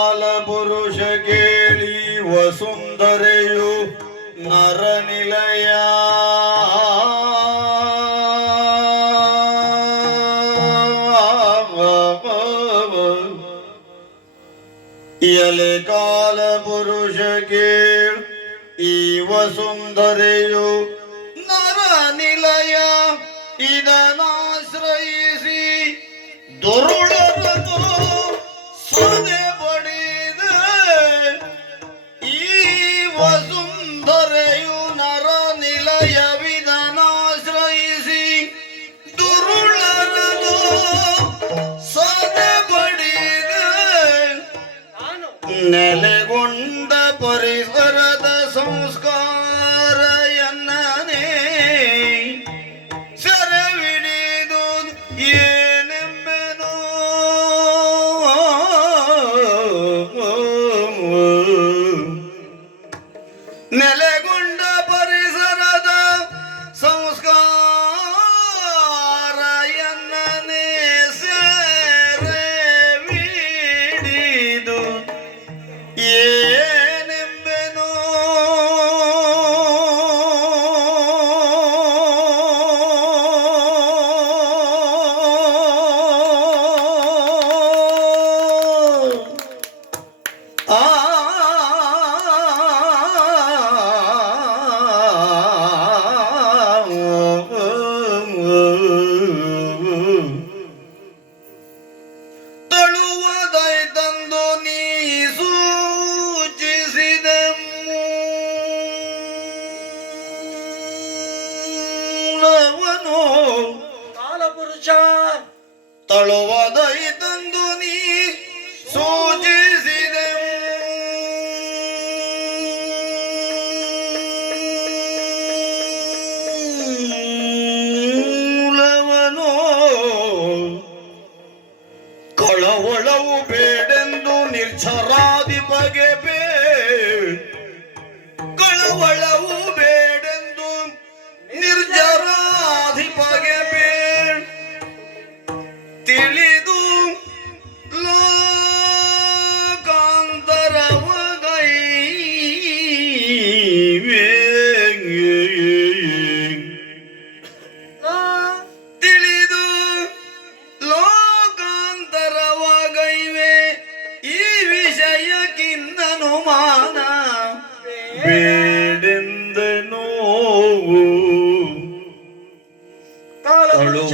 ಕಾಲ ಪುರುಷ ಕೇಳಿ ವಸುಂಧರೆಯು ನರನಿಲಯ. ಎಲೆ ಕಾಲ ಪುರುಷ ಕೇಳು ಈ ವಸುಂಧರೆಯು ನರನಿಲಯ. ಇದನಾಶ್ರಯಿಸಿ ದುರುಳರನು ನೆಲೆಗೊಂಡ ಪರಿಸರದ ಮೂಲವನು ಕಾಲಪುರುಷ. ತಳುವದೈತಂದು ನೀ ಸೂಚಿಸಿದೆ. ಮೂಲವನು ಕಳವಳವು ಬೇಡೆಂದು ನಿರ್ಚರಾದಿ ಬಗೆ ಬೇ ಕಳವಳವು ನಿರ್ಜರಾಧಿ ಬಗೆ ಬೇ ತಿಳಿದು ಲೋಕಾಂತರವಗೈವೆ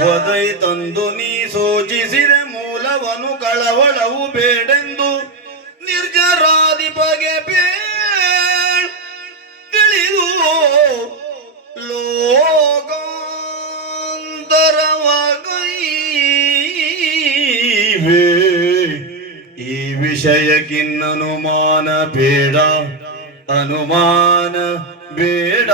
ಅಳುವದೈ ತಂದು ನೀ ಸೋಚಿಸಿದೆ ಮೂಲವನು ಕಳವಳವು ಬೇಡೆಂದು. ಬೇಳ್ ತಿಳಿದು ಲೋಕಾಂತರವಗೈವೆ. ಈ ವಿಷಯಕ್ಕಿನ್ನನುಮಾನ ಬೇಡ, ಅನುಮಾನ ಬೇಡ.